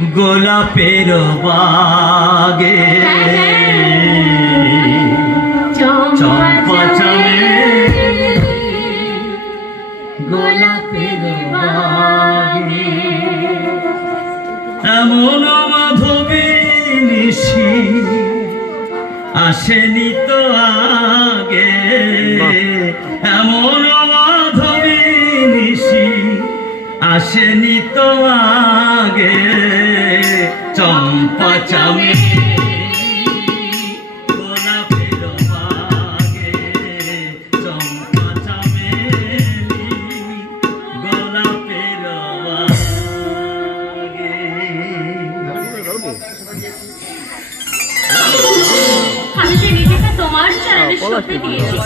গোলাপের বাগে। চম্পা নিশি আসেনি তো আগে। এমন মাধবী নিশি আসেনি তো আগে চম্পা চামে আমি যে নিজেকে তোমার চরণে সঁপে দিয়েছি